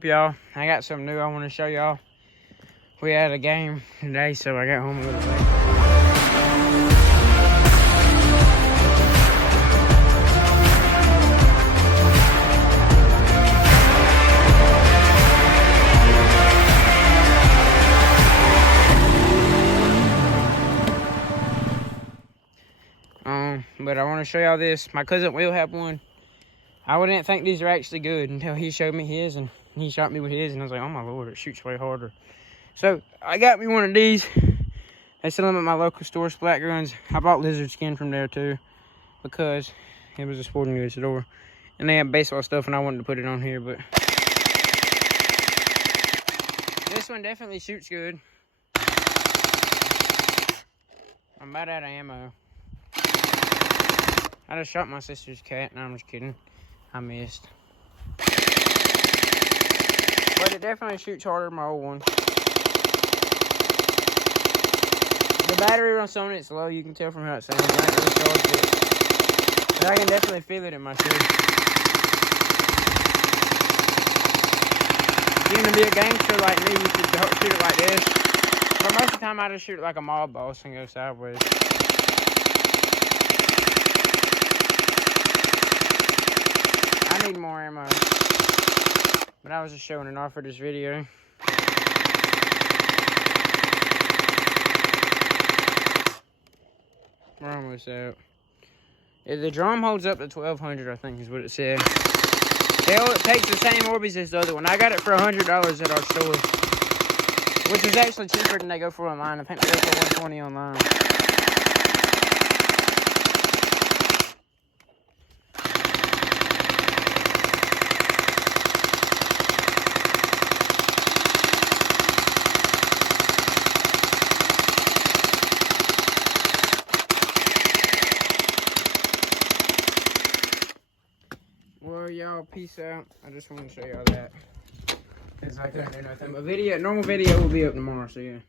Y'all, I got something new I want to show y'all. We had a game today, so I got home a little late. But I want to show y'all this. My cousin Will have one. I wouldn't think these are actually good until he showed me his, and he shot me with his, and I was like, oh my lord, it shoots way harder. So I got me one of these. They sell them at my local store, Splat Guns. I bought lizard skin from there too, because it was a sporting goods store, and they had baseball stuff, and I wanted to put it on here. But this one definitely shoots good. I'm about out of ammo. I just shot my sister's cat. No, I'm just kidding. I missed. But it definitely shoots harder than my old one. The battery runs on it's low. You can tell from how it sounds. I ain't really charged it. But I can definitely feel it in my shoe. If you're going to be a gangster like me, you should shoot it like this. But most of the time, I just shoot it like a mob boss and go sideways. I need more ammo, but I was just showing it off for this video. We're almost out. Yeah, the drum holds up to 1200, I think is what it said. It takes the same Orbeez as the other one. I got it for $100 at our store, which is actually cheaper than they go for online. I think they go for $120 online. Well, y'all, peace out. I just want to show y'all that. Because I couldn't do nothing. But normal video will be up tomorrow, so yeah.